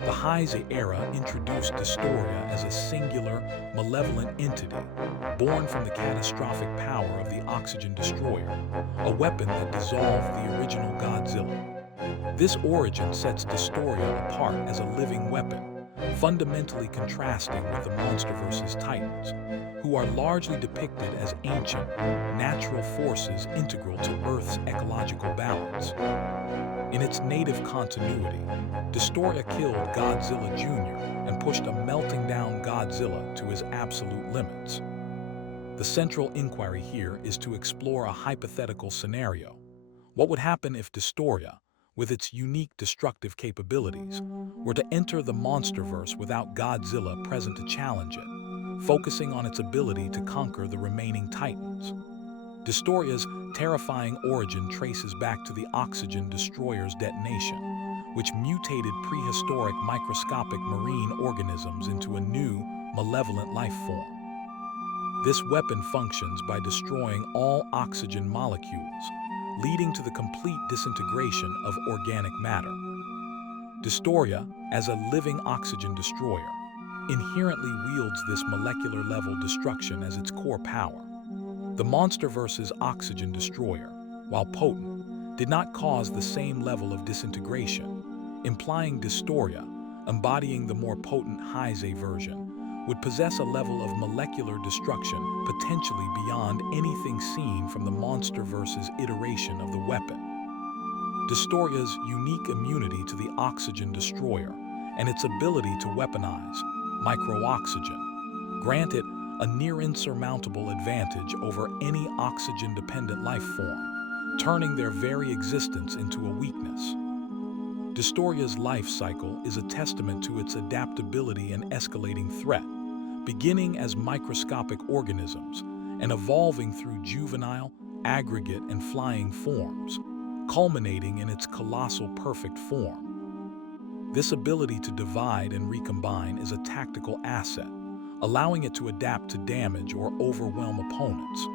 The Heisei era introduced Destoroyah as a singular, malevolent entity, born from the catastrophic power of the Oxygen Destroyer, a weapon that dissolved the original Godzilla. This origin sets Destoroyah apart as a living weapon, fundamentally contrasting with the Monsterverse's titans, who are largely depicted as ancient, natural forces integral to Earth's ecological balance. In its native continuity, Destoroyah killed Godzilla Jr. and pushed a melting-down Godzilla to his absolute limits. The central inquiry here is to explore a hypothetical scenario. What would happen if Destoroyah, with its unique destructive capabilities, were to enter the Monsterverse without Godzilla present to challenge it, focusing on its ability to conquer the remaining titans? Destoroyah's terrifying origin traces back to the Oxygen Destroyer's detonation, which mutated prehistoric microscopic marine organisms into a new, malevolent life form. This weapon functions by destroying all oxygen molecules, leading to the complete disintegration of organic matter. Destoroyah, as a living oxygen destroyer, inherently wields this molecular-level destruction as its core power. The Monsterverse's Oxygen Destroyer, while potent, did not cause the same level of disintegration, implying Destoroyah, embodying the more potent Heisei version, would possess a level of molecular destruction potentially beyond anything seen from the Monsterverse's iteration of the weapon. Destoroyah's unique immunity to the Oxygen Destroyer and its ability to weaponize micro-oxygen grant it a near-insurmountable advantage over any oxygen-dependent life form, turning their very existence into a weakness. Destoroyah's life cycle is a testament to its adaptability and escalating threat, beginning as microscopic organisms and evolving through juvenile, aggregate, and flying forms, culminating in its colossal perfect form. This ability to divide and recombine is a tactical asset, allowing it to adapt to damage or overwhelm opponents.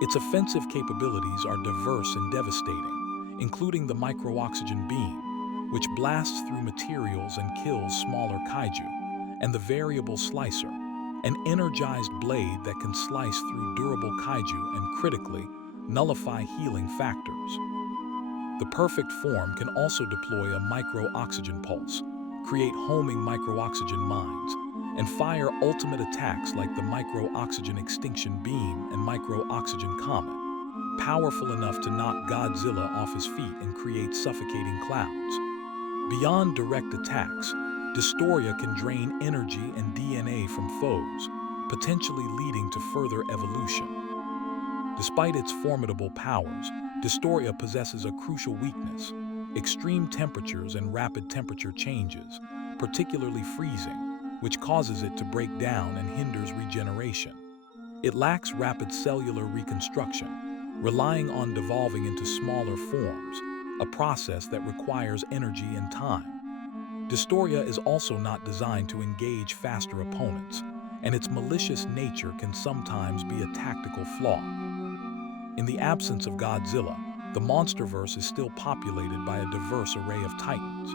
Its offensive capabilities are diverse and devastating, including the micro-oxygen beam, which blasts through materials and kills smaller kaiju, and the variable slicer, an energized blade that can slice through durable kaiju and critically nullify healing factors. The perfect form can also deploy a micro-oxygen pulse, create homing micro-oxygen mines, and fire ultimate attacks like the micro-oxygen extinction beam and micro-oxygen comet, powerful enough to knock Godzilla off his feet and create suffocating clouds. Beyond direct attacks, Destoroyah can drain energy and DNA from foes, potentially leading to further evolution. Despite its formidable powers, Destoroyah possesses a crucial weakness: extreme temperatures and rapid temperature changes, particularly freezing, which causes it to break down and hinders regeneration. It lacks rapid cellular reconstruction, relying on devolving into smaller forms, a process that requires energy and time. Destoroyah is also not designed to engage faster opponents, and its malicious nature can sometimes be a tactical flaw. In the absence of Godzilla, the Monsterverse is still populated by a diverse array of titans.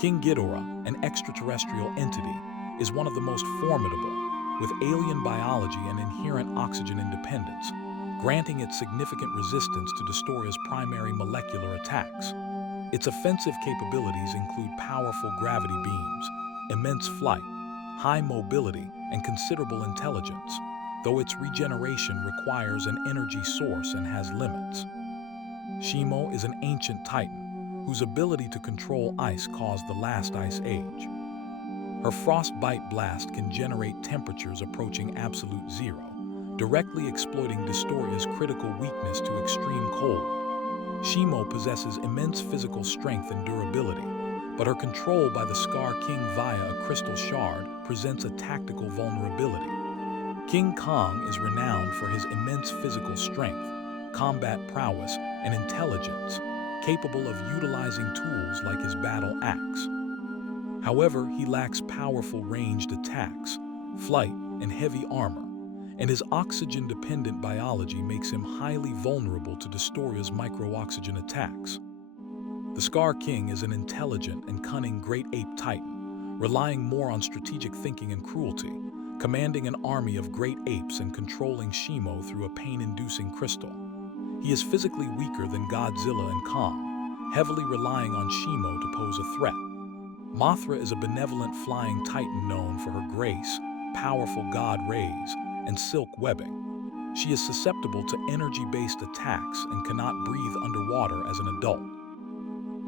King Ghidorah, an extraterrestrial entity, is one of the most formidable, with alien biology and inherent oxygen independence, granting it significant resistance to Destoroyah's primary molecular attacks. Its offensive capabilities include powerful gravity beams, immense flight, high mobility, and considerable intelligence, though its regeneration requires an energy source and has limits. Shimo is an ancient titan whose ability to control ice caused the last ice age. Her frostbite blast can generate temperatures approaching absolute zero, directly exploiting Destoroyah's critical weakness to extreme cold. Shimo possesses immense physical strength and durability, but her control by the Scar King via a crystal shard presents a tactical vulnerability. King Kong is renowned for his immense physical strength, combat prowess, and intelligence, capable of utilizing tools like his battle axe. However, he lacks powerful ranged attacks, flight, and heavy armor, and his oxygen-dependent biology makes him highly vulnerable to Destoroyah's micro-oxygen attacks. The Scar King is an intelligent and cunning great ape titan, relying more on strategic thinking and cruelty, commanding an army of great apes and controlling Shimo through a pain-inducing crystal. He is physically weaker than Godzilla and Kong, heavily relying on Shimo to pose a threat. Mothra is a benevolent flying titan known for her grace, powerful god rays, and silk webbing. She is susceptible to energy-based attacks and cannot breathe underwater as an adult.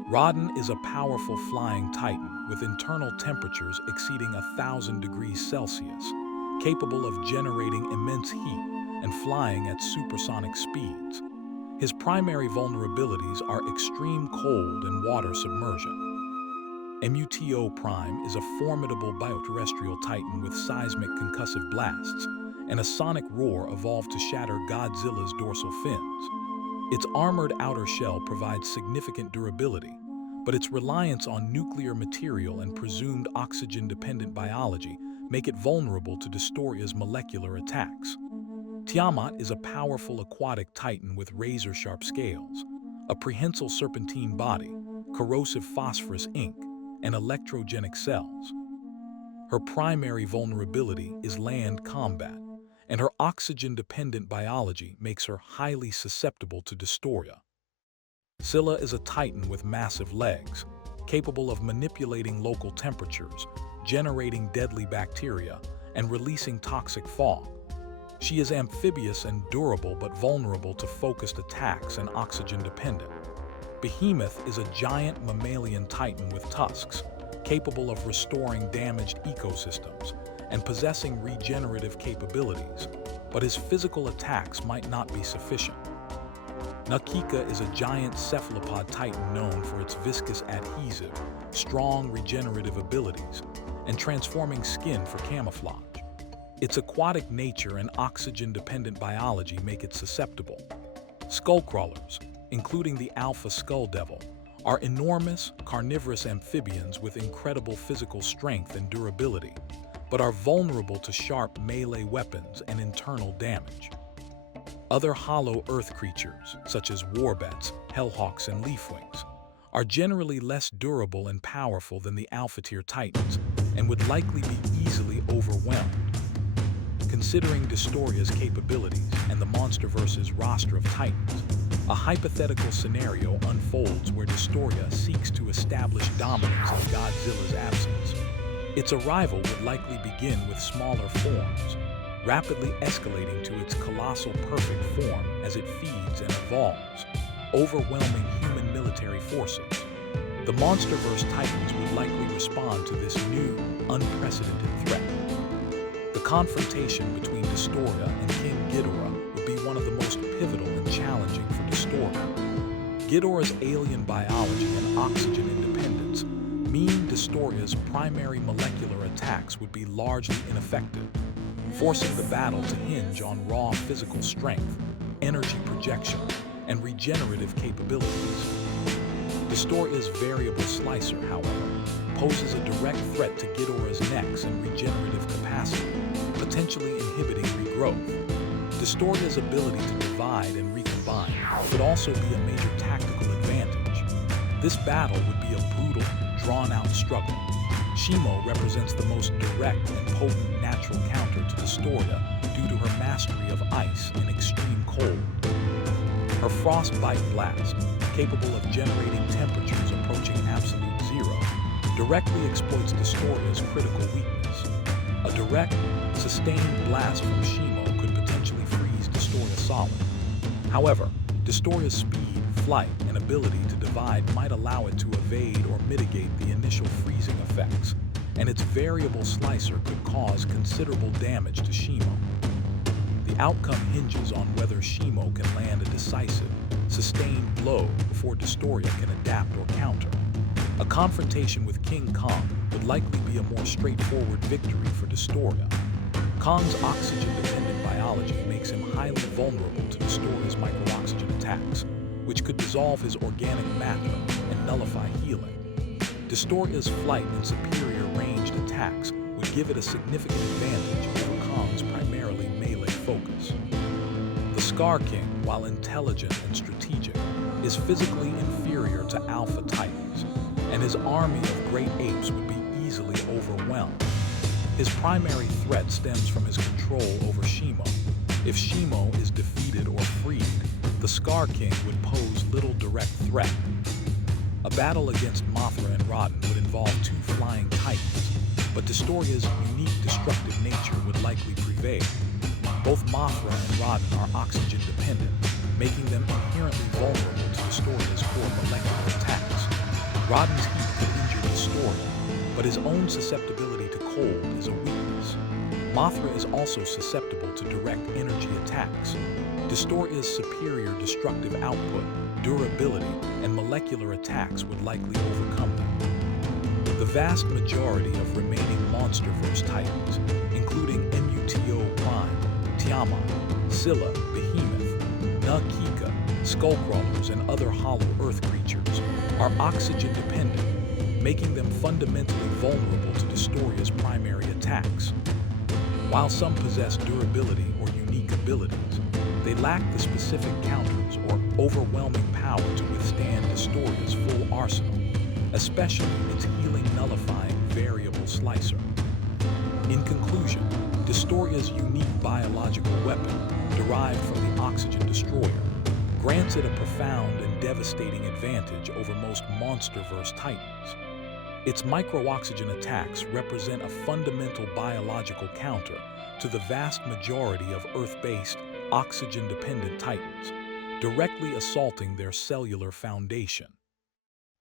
Rodan is a powerful flying titan with internal temperatures exceeding 1,000 degrees Celsius, capable of generating immense heat and flying at supersonic speeds. His primary vulnerabilities are extreme cold and water submersion. MUTO Prime is a formidable bioterrestrial titan with seismic concussive blasts and a sonic roar evolved to shatter Godzilla's dorsal fins. Its armored outer shell provides significant durability, but its reliance on nuclear material and presumed oxygen-dependent biology make it vulnerable to Destoroyah's molecular attacks. Tiamat is a powerful aquatic titan with razor-sharp scales, a prehensile serpentine body, corrosive phosphorus ink, and electrogenic cells. Her primary vulnerability is land combat, and her oxygen-dependent biology makes her highly susceptible to Destoroyah. Scylla is a titan with massive legs, capable of manipulating local temperatures, generating deadly bacteria, and releasing toxic fog. She is amphibious and durable but vulnerable to focused attacks and oxygen-dependent. Behemoth is a giant mammalian titan with tusks, capable of restoring damaged ecosystems and possessing regenerative capabilities, but his physical attacks might not be sufficient. Nakika is a giant cephalopod titan known for its viscous adhesive, strong regenerative abilities, and transforming skin for camouflage. Its aquatic nature and oxygen-dependent biology make it susceptible. Skullcrawlers, including the alpha skull devil, are enormous, carnivorous amphibians with incredible physical strength and durability, but are vulnerable to sharp melee weapons and internal damage. Other hollow earth creatures, such as warbats, hellhawks, and leafwings, are generally less durable and powerful than the alpha-tier titans and would likely be easily overwhelmed. Considering Destoroyah's capabilities and the Monsterverse's roster of titans, a hypothetical scenario unfolds where Destoroyah seeks to establish dominance in Godzilla's absence. Its arrival would likely begin with smaller forms, rapidly escalating to its colossal perfect form as it feeds and evolves, overwhelming human military forces. The Monsterverse titans would likely respond to this new, unprecedented threat. The confrontation between Destoroyah and King Ghidorah would be one of the most pivotal and challenging for Destoroyah. Ghidorah's alien biology and oxygen independence mean Destoroyah's primary molecular attacks would be largely ineffective, forcing the battle to hinge on raw physical strength, energy projection, and regenerative capabilities. Destoroyah's variable slicer, however, poses a direct threat to Ghidorah's necks and regenerative capacity, potentially inhibiting regrowth. Destoroyah's ability to divide and recombine could also be a major tactical advantage. This battle would be a brutal, drawn-out struggle. Shimo represents the most direct and potent natural counter to Destoroyah due to her mastery of ice and extreme cold. Her frostbite blast, capable of generating temperatures approaching absolute zero, directly exploits Destoroyah's critical weakness. A direct, sustained blast from Shimo could potentially freeze Destoroyah solid. However, Destoroyah's speed, flight, and ability to divide might allow it to evade or mitigate the initial freezing effects, and its variable slicer could cause considerable damage to Shimo. The outcome hinges on whether Shimo can land a decisive, sustained blow before Destoroyah can adapt or counter. A confrontation with King Kong would likely be a more straightforward victory for Destoroyah. Kong's oxygen-dependent biology makes him highly vulnerable to Destoroyah's micro-oxygen attacks, which could dissolve his organic matter and nullify healing. Destoroyah's flight and superior ranged attacks would give it a significant advantage over Kong's primarily melee focus. The Scar King, while intelligent and strategic, is physically inferior to Alpha Titans, and his army of great apes would be easily overwhelmed. His primary threat stems from his control over Shimo. If Shimo is defeated or freed, the Scar King would pose little direct threat. A battle against Mothra and Rodan would involve two flying titans, but Destoroyah's unique destructive nature would likely prevail. Both Mothra and Rodan are oxygen-dependent, making them inherently vulnerable to Destoroyah's core molecular attacks. Rodan's heat could injure Destoroyah, but his own susceptibility to cold is a weakness. Mothra is also susceptible to direct energy attacks. Destoroyah's superior destructive output, durability, and molecular attacks would likely overcome them. The vast majority of remaining Monsterverse titans, including Muto Prime, Tiamat, Scylla, Behemoth, Nakika, Skullcrawlers, and other Hollow Earth creatures, are oxygen-dependent, making them fundamentally vulnerable to Destoroyah's primary attacks. While some possess durability or unique abilities, they lack the specific counters or overwhelming power to withstand Destoroyah's full arsenal, especially its healing nullifying variable slicer. In conclusion, Destoroyah's unique biological weapon, derived from the Oxygen Destroyer, grants it a profound and devastating advantage over most Monsterverse titans. Its micro-oxygen attacks represent a fundamental biological counter to the vast majority of Earth-based, oxygen-dependent titans, directly assaulting their cellular foundation.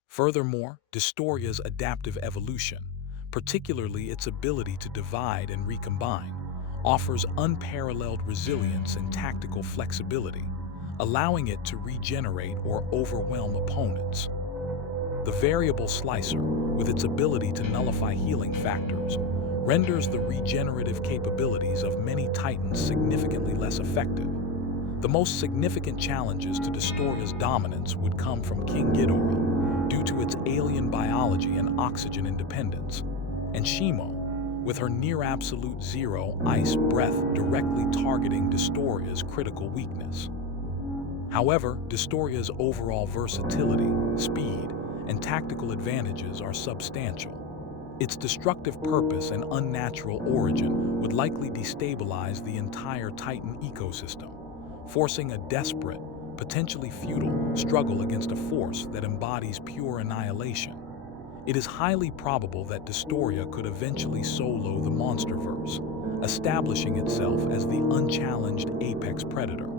Furthermore, Destoroyah's adaptive evolution, particularly its ability to divide and recombine, offers unparalleled resilience and tactical flexibility, allowing it to regenerate or overwhelm opponents. The variable slicer, with its ability to nullify healing factors, renders the regenerative capabilities of many titans significantly less effective. The most significant challenges to Destoroyah's dominance would come from King Ghidorah, due to its alien biology and oxygen independence, and Shimo, with her near-absolute zero ice breath directly targeting Destoroyah's critical weakness. However, Destoroyah's overall versatility, speed, and tactical advantages are substantial. Its destructive purpose and unnatural origin would likely destabilize the entire Titan ecosystem, forcing a desperate, potentially futile struggle against a force that embodies pure annihilation. It is highly probable that Destoroyah could eventually solo the Monsterverse, establishing itself as the unchallenged apex predator.